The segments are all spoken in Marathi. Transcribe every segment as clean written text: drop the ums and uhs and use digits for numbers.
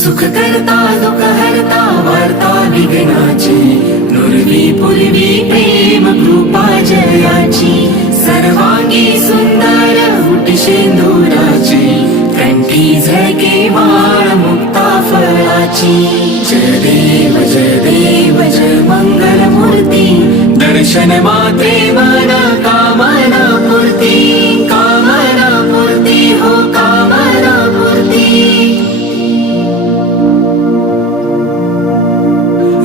सुख करता दुःख हरता वार्ता विघ्नाची, नुरवी पूर्वी प्रेम कृपा जयाची, सर्वांगी सुंदर हुटी शेंदुराची, कंठी झळके माळ मुक्ता फळाची. जय देव जय मंगल मूर्ती, दर्शन मात्रे मन कामना पूर्ती, कामना पूर्ती हो कामना पूर्ती.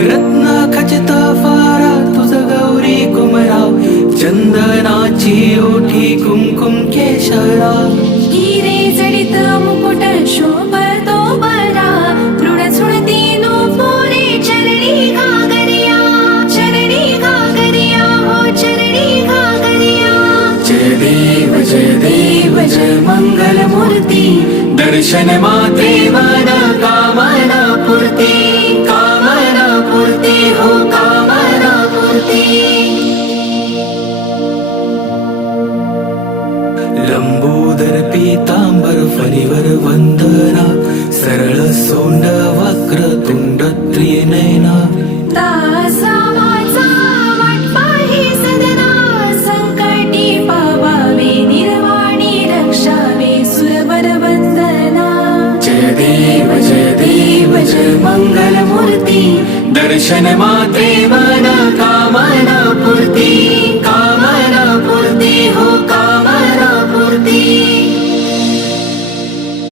रत्न खचित फारा तुझ गौरी कुमराव, चंदनाची ओठी कुमकुम केशराव, हिरे जडित मुकुट शोभतो बरा, तृण सुणती नूपुरे चरणी घागरिया, चरणी घागरिया हो चरणी घागरिया. जय देव जय मंगल मूर्ती, दर्शन मात्रे मन कामना पूर्ती, कामना पूर्ती हो कामना पूर्ती. लंबोदर पीतांबर फणीवर वंदना, सरळ सोंड वक्र तुंड त्रिनयना, दासा माझा वाटपाही सदना, संकटी पावावे निर्वाणी रक्षावे सुरवर वंदना. जय देव जय मंगल मूर्ती, दर्शन मात्रे